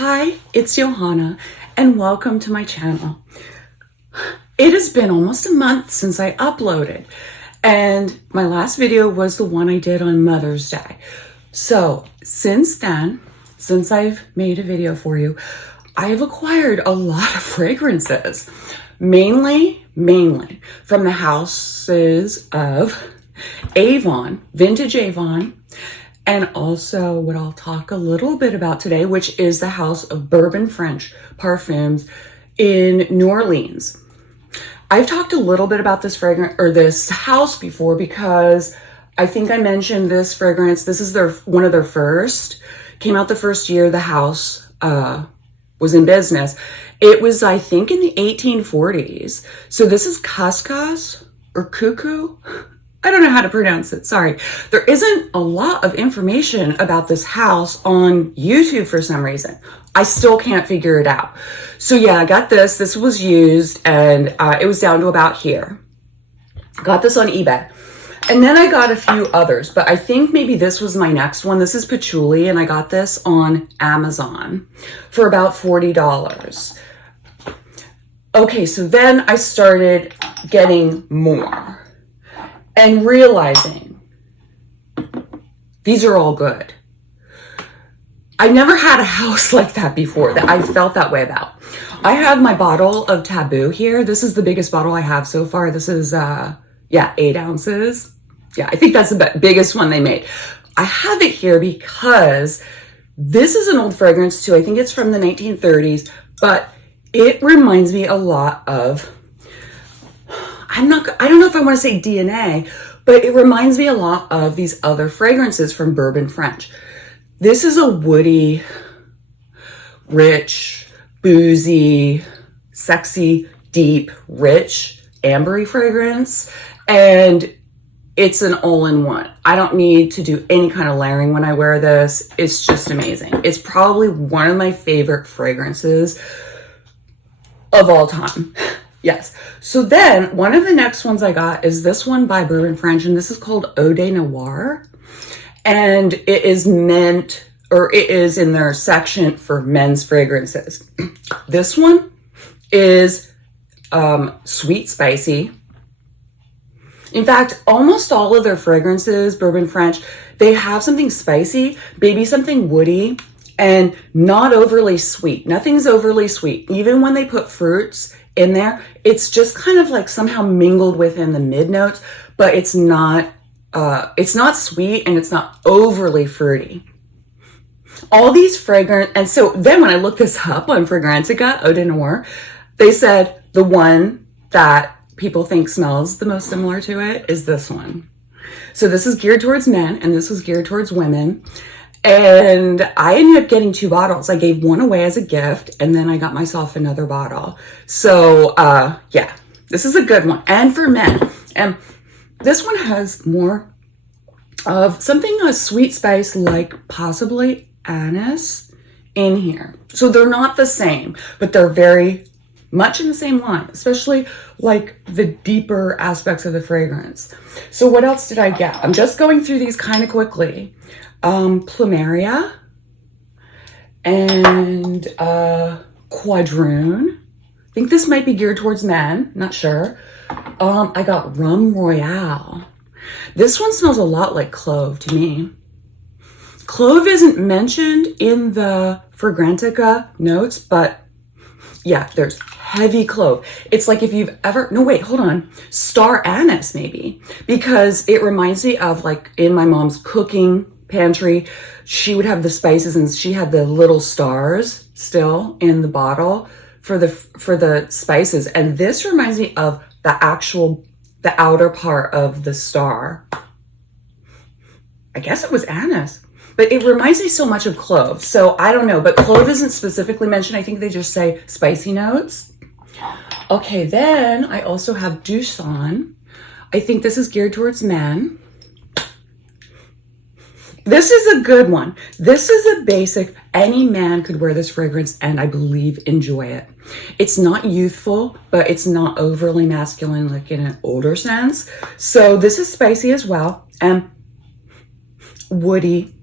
Hi, it's Johanna, and welcome to my channel. It has been almost a month since I uploaded, and my last video was the one I did on Mother's Day. So since then, since I've made a video for you, I have acquired a lot of fragrances, mainly from the houses of Avon, Vintage Avon, and also what I'll talk a little bit about today, which is the house of Bourbon French Parfums in New Orleans. I've talked a little bit about this fragrance or this house before because I think I mentioned this fragrance. This is one of their first, came out the first year the house was in business. It was, I think, in the 1840s. So this is Kus Kus or Cuckoo. I don't know how to pronounce it, sorry. There isn't a lot of information about this house on YouTube for some reason. I still can't figure it out. So yeah, I got this. This was used and it was down to about here. Got this on eBay. And then I got a few others, but I think maybe this was my next one. This is Patchouli, and I got this on Amazon for about $40. Okay, so then I started getting more and realizing these are all good. I've never had a house like that before that I felt that way about. I have my bottle of Taboo here. This is the biggest bottle I have so far. This is, 8 ounces. Yeah, I think that's the biggest one they made. I have it here because this is an old fragrance too. I think it's from the 1930s, but it reminds me a lot of, I don't know if I want to say DNA, but it reminds me a lot of these other fragrances from Bourbon French. This is a woody, rich, boozy, sexy, deep, rich, ambery fragrance. And it's an all-in-one. I don't need to do any kind of layering when I wear this. It's just amazing. It's probably one of my favorite fragrances of all time. Yes. So then one of the next ones I got is this one by Bourbon French, and this is called Eau de Noir. And it is meant, or it is in their section for men's fragrances. This one is sweet, spicy. In fact, almost all of their fragrances, Bourbon French, they have something spicy, maybe something woody, and not overly sweet. Nothing's overly sweet. Even when they put fruits in there, it's just kind of like somehow mingled within the mid notes, but it's not sweet and it's not overly fruity. All these fragrance, and so then when I looked this up on Fragrantica, Eau de Noir, they said the one that people think smells the most similar to it is this one. So this is geared towards men and this was geared towards women. And I ended up getting 2 bottles. I gave one away as a gift and then I got myself another bottle. So yeah, this is a good one. And for men. And this one has more of something, a sweet spice like possibly anise in here. So they're not the same, but they're very much in the same line, especially like the deeper aspects of the fragrance. So what else did I get? I'm just going through these kind of quickly. Plumeria and Quadroon. I think this might be geared towards men, not sure. I got Rum Royale. This one smells a lot like clove to me. Clove isn't mentioned in the Fragrantica notes, but yeah, there's heavy clove. It's like if you've ever, no wait, hold on. Star anise maybe, because it reminds me of like in my mom's cooking pantry, she would have the spices and she had the little stars still in the bottle for the spices. And this reminds me of the outer part of the star. I guess it was anise. But it reminds me so much of clove. So I don't know, but clove isn't specifically mentioned. I think they just say spicy notes. Okay, then I also have Doussan. I think this is geared towards men. This is a good one. This is a basic, any man could wear this fragrance and I believe enjoy it. It's not youthful, but it's not overly masculine like in an older sense. So this is spicy as well and woody.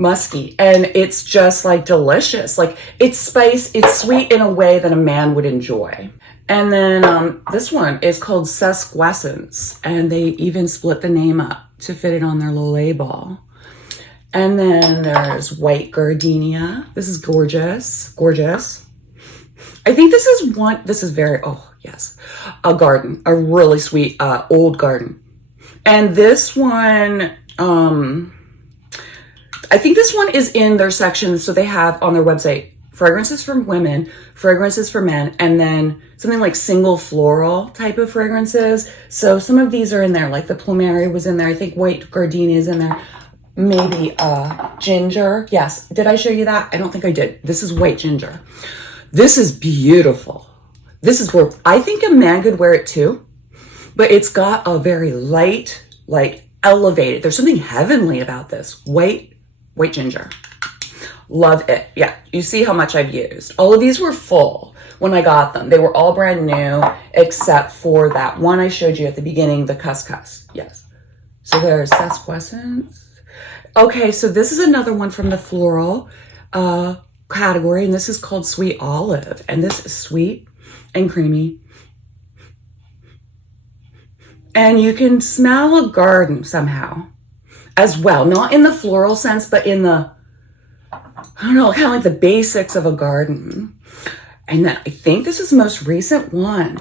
musky, and it's just like delicious. Like it's it's sweet in a way that a man would enjoy. And then this one is called Sesquessence, and they even split the name up to fit it on their little label. And then there's White Gardenia. This is gorgeous, gorgeous. I think this is very, oh yes, a garden, a really sweet old garden. And this one, I think this one is in their section. So they have on their website, fragrances for women, fragrances for men, and then something like single floral type of fragrances. So some of these are in there, like the Plumeria was in there. I think White Gardenia is in there. Maybe ginger. Yes. Did I show you that? I don't think I did. This is white ginger. This is beautiful. This is where I think a man could wear it too, but it's got a very light, like elevated. There's something heavenly about this white ginger. Love it. Yeah. You see how much I've used. All of these were full when I got them. They were all brand new except for that one I showed you at the beginning, the Kus Kus. Yes. So there's Sesquessence. Okay. So this is another one from the floral, category, and this is called Sweet Olive, and this is sweet and creamy, and you can smell a garden somehow as well, not in the floral sense, but in the, I don't know, kind of like the basics of a garden. And then I think this is the most recent one,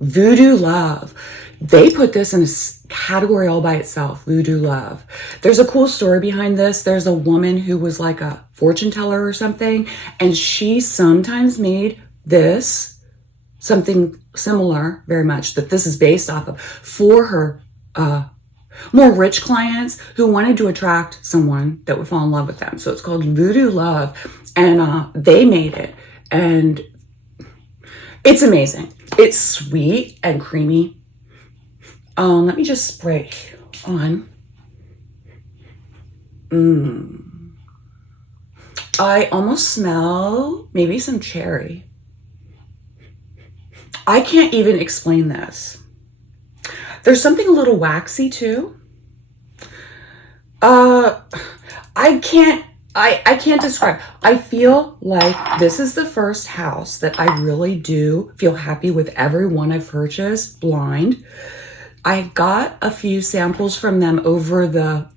Voodoo Love. They put this in a category all by itself, Voodoo Love. There's a cool story behind this. There's a woman who was like a fortune teller or something, and she sometimes made this, something similar very much, that this is based off of, for her more rich clients who wanted to attract someone that would fall in love with them. So it's called Voodoo Love, and they made it, and it's amazing. It's sweet and creamy. Let me just spray on. I almost smell maybe some cherry. I can't even explain this. There's something a little waxy too. I can't describe. I feel like this is the first house that I really do feel happy with every one I've purchased blind. I got a few samples from them over the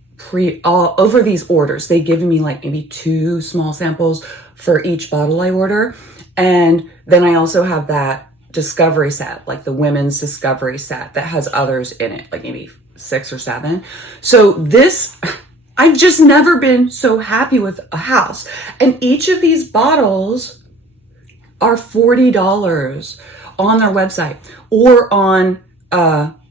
over these orders. They've given me like maybe 2 small samples for each bottle I order. And then I also have that discovery set, like the women's discovery set that has others in it, like maybe 6 or 7. So this, I've just never been so happy with a house. And each of these bottles are $40 on their website or on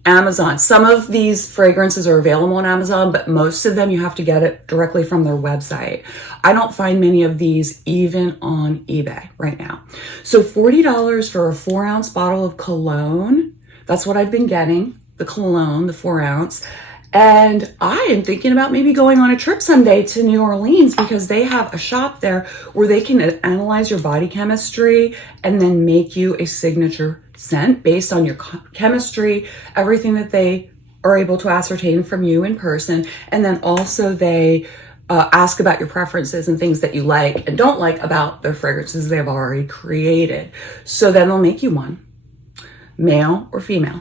Amazon. Some of these fragrances are available on Amazon, but most of them you have to get it directly from their website. I don't find many of these even on eBay right now. So $40 for a 4-ounce bottle of cologne. That's what I've been getting, the cologne, the 4-ounce. And I am thinking about maybe going on a trip someday to New Orleans, because they have a shop there where they can analyze your body chemistry and then make you a signature scent based on your chemistry, everything that they are able to ascertain from you in person. And then also they ask about your preferences and things that you like and don't like about their fragrances they've already created. So then they'll make you one, male or female.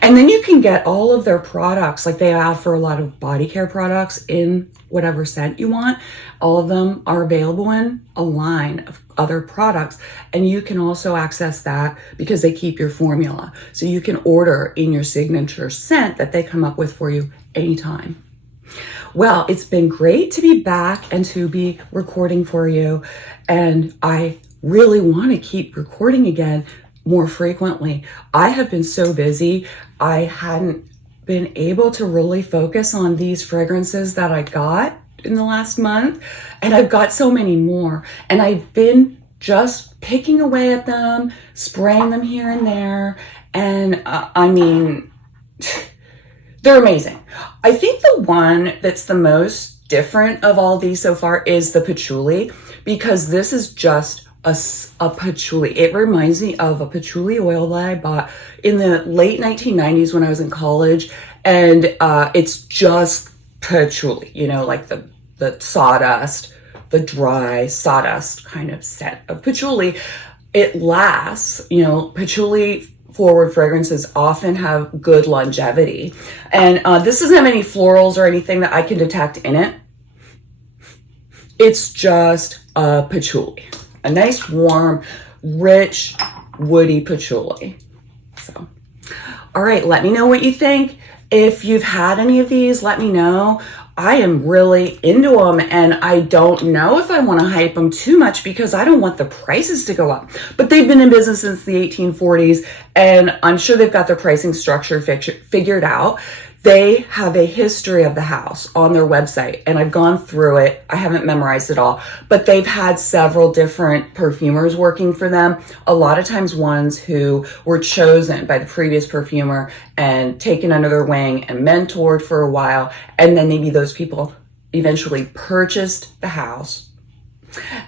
And then you can get all of their products, like they offer a lot of body care products in whatever scent you want. All of them are available in a line of other products. And you can also access that because they keep your formula. So you can order in your signature scent that they come up with for you anytime. Well, it's been great to be back and to be recording for you. And I really want to keep recording again more frequently. I have been so busy. I hadn't been able to really focus on these fragrances that I got in the last month. And I've got so many more. And I've been just picking away at them, spraying them here and there. And I mean, they're amazing. I think the one that's the most different of all these so far is the Patchouli, because this is just a patchouli. It reminds me of a patchouli oil that I bought in the late 1990s when I was in college. And it's just patchouli, you know, like the the sawdust, the dry sawdust kind of scent of patchouli. It lasts, you know, patchouli forward fragrances often have good longevity. And this doesn't have any florals or anything that I can detect in it. It's just patchouli, a nice, warm, rich, woody patchouli. So, all right, let me know what you think. If you've had any of these, let me know. I am really into them, and I don't know if I want to hype them too much because I don't want the prices to go up. But they've been in business since the 1840s, and I'm sure they've got their pricing structure figured out. They have a history of the house on their website, and I've gone through it. I haven't memorized it all, but they've had several different perfumers working for them. A lot of times ones who were chosen by the previous perfumer and taken under their wing and mentored for a while. And then maybe those people eventually purchased the house.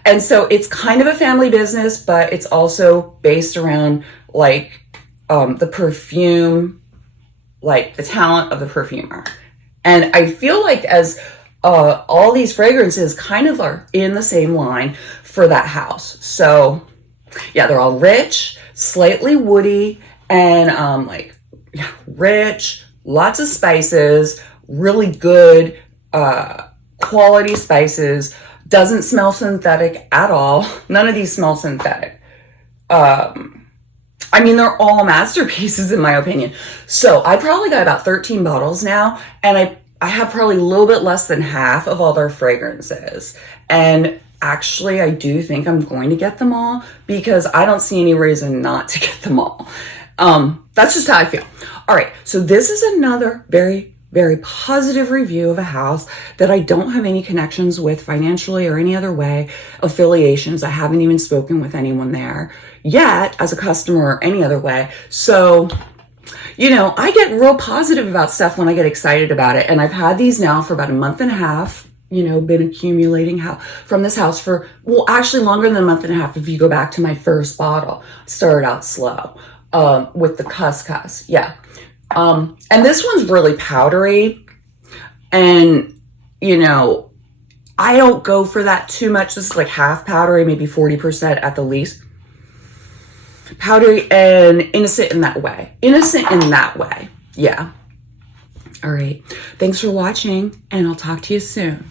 And so it's kind of a family business, but it's also based around like the perfume, like the talent of the perfumer. And I feel like as all these fragrances kind of are in the same line for that house. So yeah, they're all rich, slightly woody, and rich, lots of spices, really good quality spices. Doesn't smell synthetic at all. None of these smell synthetic. I mean, they're all masterpieces in my opinion. So I probably got about 13 bottles now, and I have probably a little bit less than half of all their fragrances. And actually, I do think I'm going to get them all because I don't see any reason not to get them all. That's just how I feel. All right, so this is another very, very positive review of a house that I don't have any connections with financially or any other way, affiliations. I haven't even spoken with anyone there yet as a customer or any other way. So, you know, I get real positive about stuff when I get excited about it. And I've had these now for about a month and a half, you know, been accumulating from this house for, well, actually longer than a month and a half. If you go back to my first bottle, started out slow with the Kus Kus. Yeah. And this one's really powdery, and, you know, I don't go for that too much. This is like half powdery, maybe 40% at the least. Powdery and innocent in that way. Innocent in that way. Yeah. All right. Thanks for watching, and I'll talk to you soon.